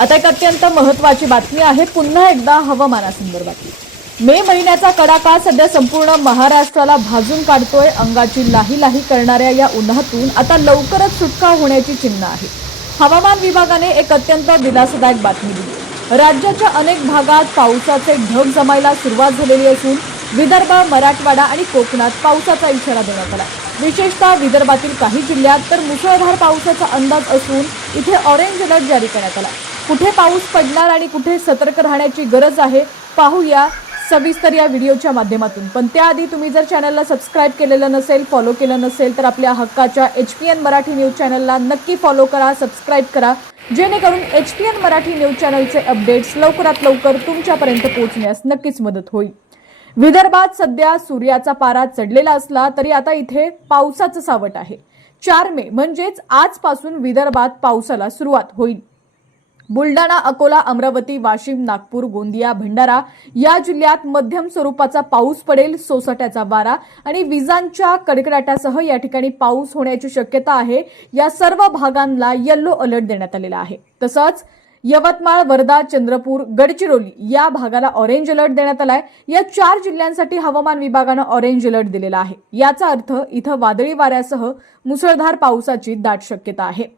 आता एक अत्यंत महत्त्वाची बातमी आहे पुन्हा एकदा हवामानासंदर्भातली। मे महिन्याचा कडाका सध्या संपूर्ण महाराष्ट्राला भाजून काढतोय। अंगाची लाही लाही करणाऱ्या या उन्हातून आता लवकरच सुटका होण्याची चिन्ह आहे। हवामान विभागाने एक अत्यंत दिलासादायक बातमी दिली। राज्याच्या अनेक भागात पावसाचे ढग जमायला सुरुवात झालेली असून विदर्भ, मराठवाडा आणि कोकणात पावसाचा इशारा देण्यात आला। विशेषतः विदर्भातील काही जिल्ह्यात तर मुसळधार पावसाचा अंदाज असून इथे ऑरेंज अलर्ट जारी करण्यात आला। कुठे पाऊस पडणार आणि कुठे सतर्क राहण्याची गरज आहे पाहूया सविस्तर या व्हिडिओच्या माध्यमातून। पण त्याआधी तुम्ही जर चॅनलला सबस्क्राइब केलेलं नसेल, फॉलो केलं नसेल तर आपल्या हक्काच्या HPN मराठी न्यूज चॅनलला नक्की फॉलो करा, सबस्क्राइब करा, जेणेकरून HPN मराठी न्यूज चॅनलचे अपडेट्स लवकरात लवकर तुमच्यापर्यंत पोहोचण्यास नक्कीच मदत होईल। विदर्भात सध्या सूर्याचा पारा चढलेला असला तरी आता इथे पावसाचं सावट आहे। 4 मे म्हणजेच आजपासून विदर्भात पावसाला सुरुवात होईल। बुलढाणा, अकोला, अमरावती, वाशिम, नागपूर, गोंदिया, भंडारा या जिल्ह्यात मध्यम स्वरूपाचा पाऊस पडेल। सोसाट्याचा वारा आणि विजांच्या कडकडाटासह या ठिकाणी पाऊस होण्याची शक्यता आहे। या सर्व भागांना येलो अलर्ट देण्यात आलेला आहे। तसंच यवतमाळ, वर्धा, चंद्रपूर, गडचिरोली या भागाला ऑरेंज अलर्ट देण्यात आलाय। या 4 जिल्ह्यांसाठी हवामान विभागाने ऑरेंज अलर्ट दिलेला आहे। याचा अर्थ इथं वादळी वाऱ्यासह मुसळधार पावसाची दाट शक्यता आहे।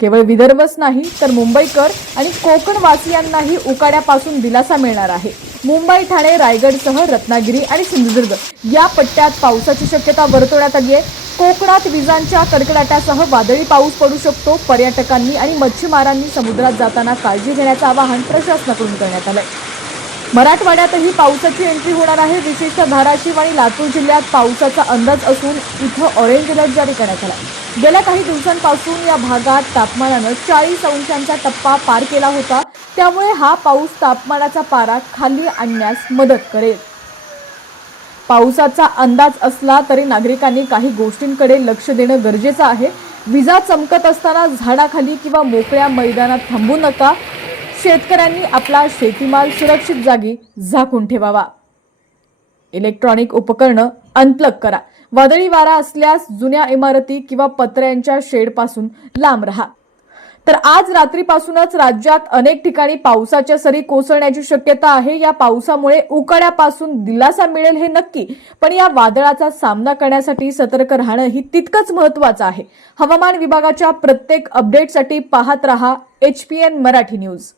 केवळ विदर्भच नाही तर मुंबईकर आणि कोकणवासियांनाही उकाड्यापासून दिलासा मिळणार आहे। मुंबई, ठाणे, रायगडसह रत्नागिरी आणि सिंधुदुर्ग या पट्ट्यात पावसाची शक्यता वर्तवण्यात आली आहे। कोकणात विजांच्या कडकडाटासह वादळी पाऊस पडू शकतो। पर्यटकांनी आणि मच्छीमारांनी समुद्रात जाताना काळजी घेण्याचं आवाहन प्रशासनाकडून करण्यात आलंय। मराठवाड्यातही पावसाची एंट्री होणार आहे। विशेषतः धाराशिव आणि लातूर जिल्ह्यात पावसाचा अंदाज असून इथं ऑरेंज अलर्ट जारी करण्यात आला। गेल्या काही दिवसांपासून या भागात तापमानाने 40 अंशांचा टप्पा पार केला होता, त्यामुळे हा पाऊस तापमानाचा पारा खाली आणण्यास मदत करेल। पावसाचा अंदाज असला तरी नागरिकांनी काही गोष्टींकडे लक्ष देणं गरजेचं आहे। विजा चमकत असताना झाडाखाली किंवा मोकळ्या मैदानात थांबू नका। शेतकऱ्यांनी आपला शेतीमाल सुरक्षित जागी झाकून ठेवावा। इलेक्ट्रॉनिक उपकरणं अनप्लग करा। वादळी वारा असल्यास जुन्या इमारती किंवा पत्र्यांच्या शेडपासून लांब राहा। तर आज रात्रीपासूनच राज्यात अनेक ठिकाणी पावसाच्या सरी कोसळण्याची शक्यता आहे। या पावसामुळे उकाड्यापासून दिलासा मिळेल हे नक्की, पण या वादळाचा सामना करण्यासाठी सतर्क राहणं ही तितकंच महत्त्वाचं आहे। हवामान विभागाच्या प्रत्येक अपडेटसाठी पाहत रहा HPN मराठी न्यूज।